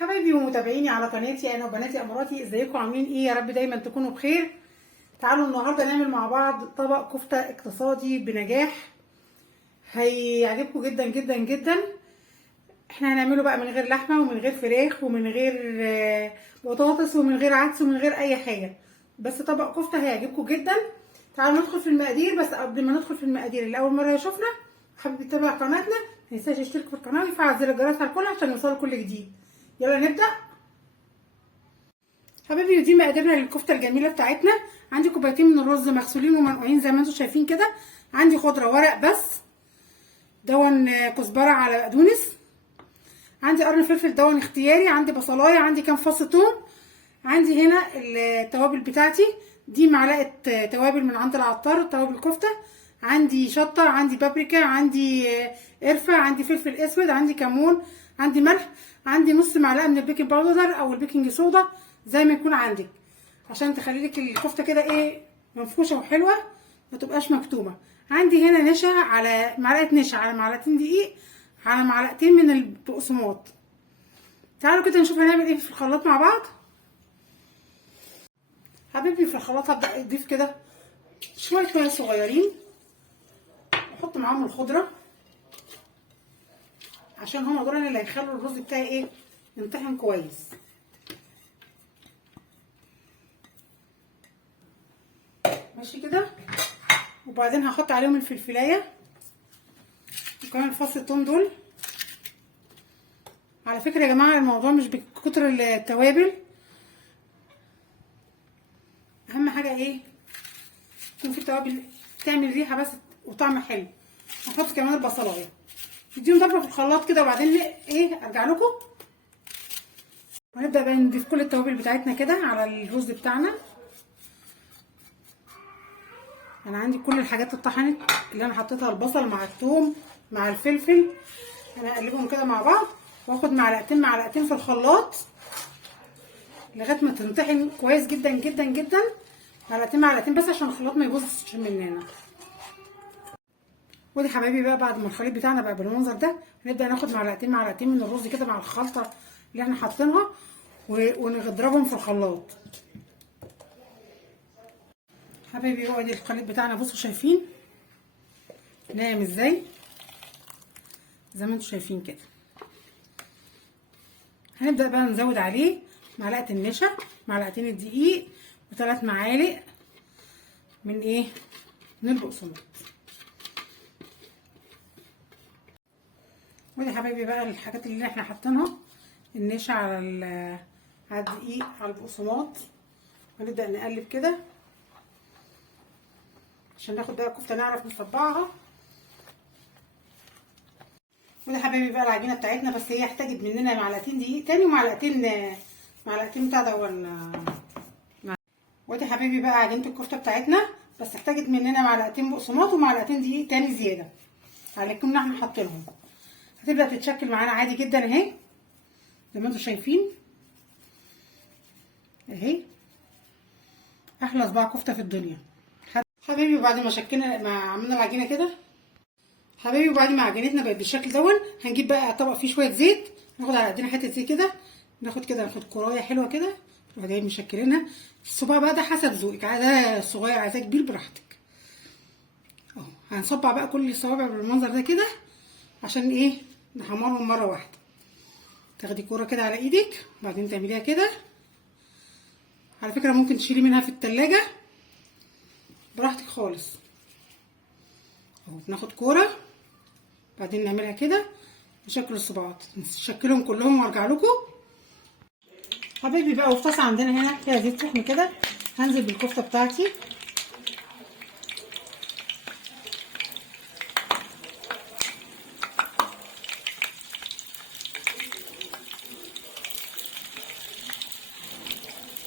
حبايبي ومتابعيني على قناتي انا وبناتي اماراتي، ازيكم عاملين ايه؟ يا رب دايما تكونوا بخير. تعالوا النهارده نعمل مع بعض طبق كفته اقتصادي بنجاح هيعجبكم جدا جدا جدا. احنا هنعمله بقى من غير لحمه ومن غير فراخ ومن غير بطاطس ومن غير عدس ومن غير اي حاجه، بس طبق كفته هيعجبكم جدا. تعالوا ندخل في المقادير، بس قبل ما ندخل في المقادير اللي اول مره يشوفنا حابب يتابع قناتنا ما ينساش يشترك في القناه ويفعل زر الجرس على الكل عشان يوصله كل جديد. يلا نبدا حبايبي. ودي مقاديرنا للكفته الجميله بتاعتنا. عندي كوبايتين من الرز مغسولين ومنقوعين زي ما انتم شايفين كده. عندي خضره ورق بس دون كزبره على بقدونس. عندي قرن فلفل دون اختياري. عندي بصلايه. عندي كام فص ثوم. عندي هنا التوابل بتاعتي دي معلقه توابل من عند العطار توابل كفته. عندي شطه. عندي بابريكا. عندي قرفه. عندي فلفل اسود. عندي كمون. عندي ملح. عندي نص معلقه من البيكنج باودر او البيكنج صودا زي ما يكون عندك عشان تخلي لك الكفته كده ايه منفوشه وحلوه ما تبقاش مكتومه. عندي هنا نشا على معلقه نشا على معلقتين دقيق على معلقتين من البقسماط. تعالوا كده نشوف هنعمل ايه في الخلاط مع بعض. حبيبي في الخلاط هبدا اضيف كده شويه ميه صغيرين واحط معاهم الخضره عشان هما دول اللي هيخلوا الرز بتاعي ايه ينطحن كويس. ماشي كده. وبعدين هحط عليهم الفلفلايه وكمان فص الثوم دول. على فكره يا جماعه الموضوع مش بكتر التوابل، اهم حاجه ايه يكون في توابل تعمل ريحه بس وطعم حلو. هحط كمان البصلايه نديهم ضربه في الخلاط كده وبعدين ايه ارجع لكم ونبدا بقى نضيف كل التوابل بتاعتنا كده على الرز بتاعنا. انا عندي كل الحاجات اتطحنت اللي انا حطيتها، البصل مع الثوم مع الفلفل، انا اقلبهم كده مع بعض واخد معلقتين في الخلاط لغايه ما تنطحن كويس جدا جدا جدا. معلقتين بس عشان الخلاط ما يبوظش مننا. ودي حبايبي بقى بعد ما الخليط بتاعنا بقى بالمنظر ده هنبدا ناخد معلقتين من الرز كده مع الخلطه اللي احنا حاطينها ونضربهم في الخلاط. حبايبي هو دي الخليط بتاعنا، بصوا شايفين ناعم ازاي زي ما انتم شايفين كده. هنبدا بقى نزود عليه معلقه النشا معلقتين الدقيق و3 معالق من ايه من البقسماط. ودي حبايبي بقى الحاجات اللي احنا حاطينها النشا على الدقيق على البقسماط. هنبدا نقلب كده عشان ناخد بقى كفته نعرف نصبعها. ودي حبايبي بقى العجينه بتاعتنا، بس هي احتاجت مننا معلقتين دقيق تاني ومعلقتين بتاع ده ودي حبايبي بقى عجينه الكفته بتاعتنا، بس احتاجت مننا معلقتين بقسماط ومعلقتين دقيق تاني زياده على اللي كنا احنا حاطينهم. هتبدا تتشكل معانا عادي جدا اهي زي ما انتم شايفين اهي احلى صباع كفته في الدنيا. حبايبي وبعد ما عملنا العجينه كده حبايبي وبعد ما عجينتنا بقت بالشكل دون هنجيب بقى طبق فيه شويه زيت. ناخد على قدنا حته زيت كده، ناخد كرايه حلوه كده وبعدين مشكلينها. الصباع بقى ده حسب ذوقك، عايزاه صغير عايزاه كبير براحتك اهو. هنصبع بقى كل الصوابع بالمنظر ده كده عشان ايه نحمرهم مره واحده. تاخدي كوره كده على ايدك وبعدين تعمليها كده. على فكره ممكن تشيلي منها في التلاجة براحتك خالص اهو. بناخد كوره بعدين نعملها كده نشكل الصباعات نشكلهم كلهم وارجع لكم حبايبي بقى. وفي طاسه عندنا هنا فيها زيت سخن كده هنزل بالكفته بتاعتي.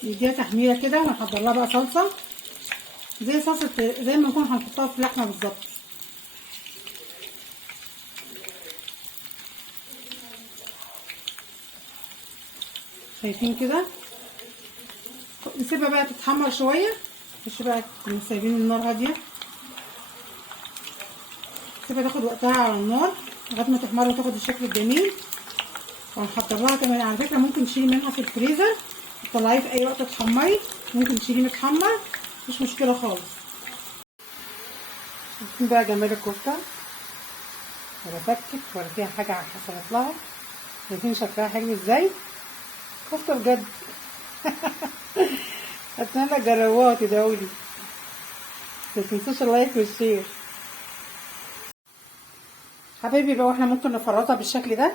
نديها تحميره كده ونحضر لها بقى صلصه زي صلصه زي ما نكون هنحطها في اللحمه بالظبط. شايفين كده. نسيبها بقى تتحمر شويه مش بقى سايبين النار هاديه، نسيبها تاخد وقتها على النار لغايه ما تحمر وتاخد الشكل الجميل. وهنحضر لها كمان. على فكره ممكن تشيلي منها في الفريزر تطلعيه في اي وقت تحمري، ممكن تشيليه متحمر مفيش مشكله خالص. شوفين بقى جمال الكفته، ولا فكت ولا فيها حاجه حصلت لها. شايفين شكلها حلو ازاي؟ كفته بجد. اتمنى تجربوها وتدعولي. متنسوش اللايك والشير حبايبي. بقى واحنا ممكن نفرطها بالشكل ده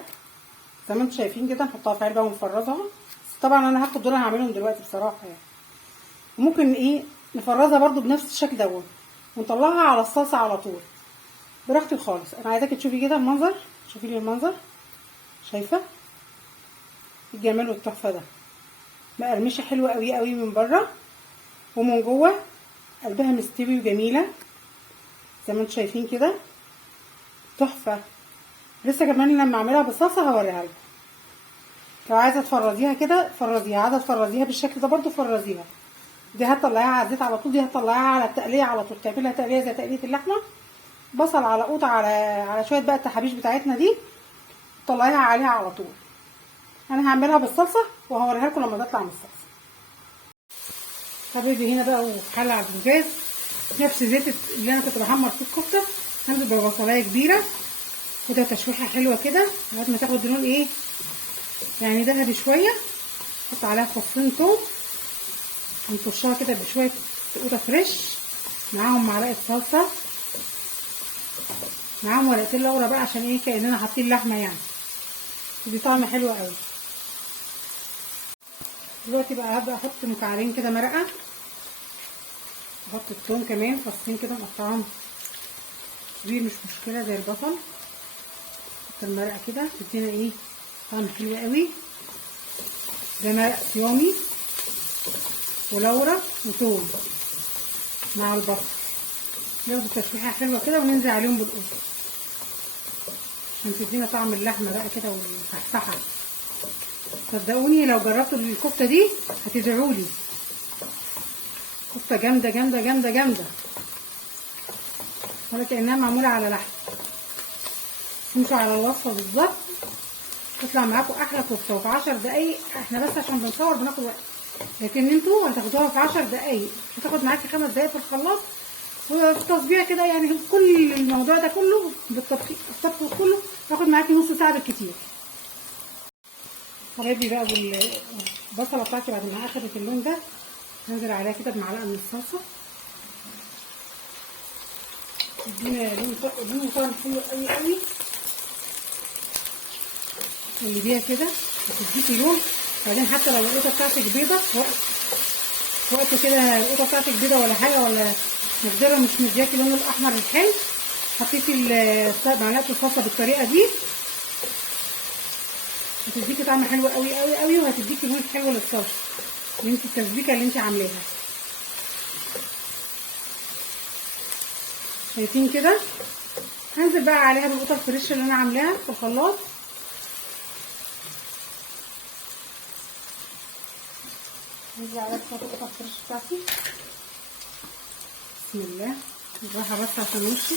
زي ما انتم شايفين كده، نحطها في علبه ونفرزها. بس طبعا انا هاخد دول هعملهم دلوقتي بصراحه يعني. وممكن ايه نفرزها برضو بنفس الشكل دوت ونطلعها على الصلصه على طول براحتي خالص. انا عايزاكي تشوفي كده المنظر، شوفي لي المنظر، شايفه الجمال والتحفه ده؟ مقرمشه حلوه قوي قوي من بره، ومن جوه قلبها مستوي وجميله زي ما انتم شايفين كده، تحفه. لسه كمان لما اعملها بالصلصه هوريها لكم. لو عايزه تفرزيها كده فرزيها، عايزه تفرزيها بالشكل ده برضو فرزيها. دي هتطلعيها على الزيت على طول، دي هتطلعيها على التقليه على طول، تعملها تقليه زي تقليه اللحمه، بصل على قوطه على شويه بقى التحابيش بتاعتنا دي، تطلعيها عليها على طول. انا هعملها بالصلصه وهوريها لكم لما تطلع من الصلصه. حبيبي هنا بقى وحله على البوتاجاز نفس الزيت اللي انا كنت بحمر فيه الكفته، هنزل ببصلايه كبيره كده تشويحه حلوه كده لغايه ما تاخد لون ايه يعني ذهبي شويه. احط عليها فصين توم ونطشها كده بشويه قوطه فريش، معاهم معلقه صلصه، معاهم ورقتين لورا بقى عشان ايه كاننا حاطين لحمه يعني، دي طعم حلو قوي. دلوقتي بقى هبدا احط مكعبين كده مرقه، احط الثوم كمان فصين كده مقطعهم كبير مش مشكله زي البصل. احط المرقه كده تدينا ايه طعم حلو قوي. ده مرق صيامي ولورا وثوم مع البصل، ياخدوا تشويحه حلوه كده وننزل عليهم بالقوط عشان تدينا طعم اللحمه بقى كده والصحصحه. صدقوني لو جربتوا الكفته دي هتدعولي، كفته جامده جامده جامده جامده ولا كانها معموله على لحم. امشوا على الوصفه بالظبط تطلع معاكم احلى كفته. وفي 10 دقايق احنا بس عشان بنصور بناخد وقت، لكن انتوا هتاخدوها في 10 دقايق، هتاخد معاكي 5 دقايق في الخلاط والتصبيع كده يعني. كل الموضوع ده كله بالطبخ كله هاخد معاكي نص ساعه بالكتير. حبايبي بقى البصله بتاعتي بعد ما اخدت اللون ده هنزل عليها كده بمعلقه من الصلصه، تدينا لون طعم حلو قوي قوي. اللي بيها كده هتديكي لون. بعدين حتى لو القوطه بتاعتك بيضه وقت كده القوطه بتاعتك بيضه ولا حاجه ولا مقدره مش مدياكي اللون الاحمر الحلو، حطيتي معلقه الصلصه بالطريقه دي هتديكي طعم حلو قوي قوي قوي، وهتديكي لون حلو للصلصه اللي انت التسبيكه اللي انت عاملاها. شايفين كده؟ هنزل بقى عليها بالقوطه الفريش اللي انا عاملاها في الخلاط. هنزل عليها القوطه الفريش بتاعتي. بسم الله بالراحه بس عشان وشي.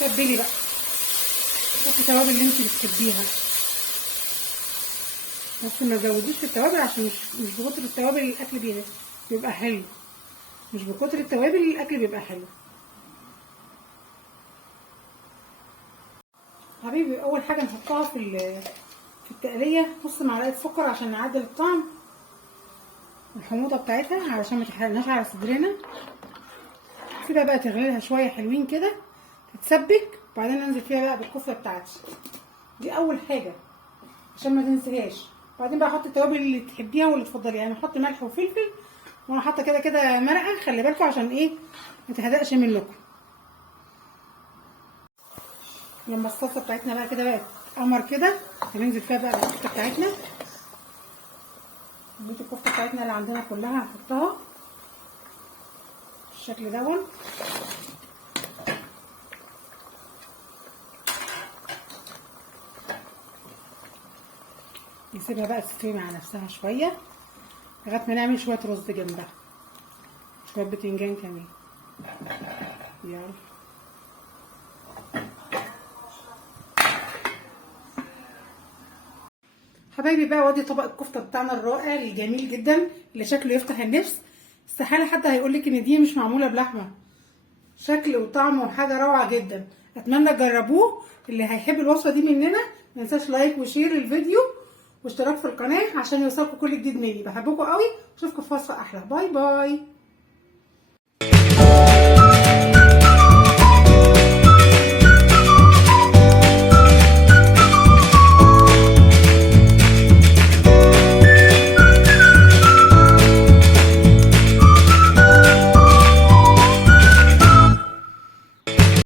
تبلي بقى، حطي التوابل اللي انت بتحبيها، بس ما تزوديش في التوابل عشان مش بكتر التوابل الاكل بيبقى حلو، مش بكتر التوابل الاكل بيبقى حلو. حبيبي اول حاجه نحطها في التقليه نص معلقه سكر عشان نعدل الطعم الحموضه بتاعتها علشان ما تحرقناش على صدرنا. كده بقى تغلي لها شويه حلوين كده تتسبك، وبعدين انزل فيها بقى بالكفته بتاعتي دي اول حاجه عشان ما تنسيهاش. بعدين بقى احط التوابل اللي تحبيها واللي تفضليها، يعني احط ملح وفلفل، وانا حاطه كده كده مرقه، خلي بالكم عشان ايه ما تهدقش منكم. لما الصلصه بتاعتنا بقى كده بقت قمر كده هننزل فيها بقى بالكفته بتاعتنا. الكفته بتاعتنا اللي عندنا كلها هنحطها بالشكل دوت. نسيبها بقى تستوي مع نفسها شويه لغايه ما نعمل شويه رز جنبها، شويه بتنجان كمان. يلا حبايبي بقى، وادي طبق الكفته بتاعنا الرائع الجميل جدا اللي شكله يفتح النفس. استحاله حد هيقولك ان دي مش معموله بلحمه، شكل وطعم وحاجه روعه جدا. اتمنى تجربوه. اللي هيحب الوصفه دي مننا ما ينساش لايك وشير للفيديو واشتراك في القناه عشان يوصلكم كل جديد مني. بحبكم قوي، اشوفكم في وصفه احلى. باي باي.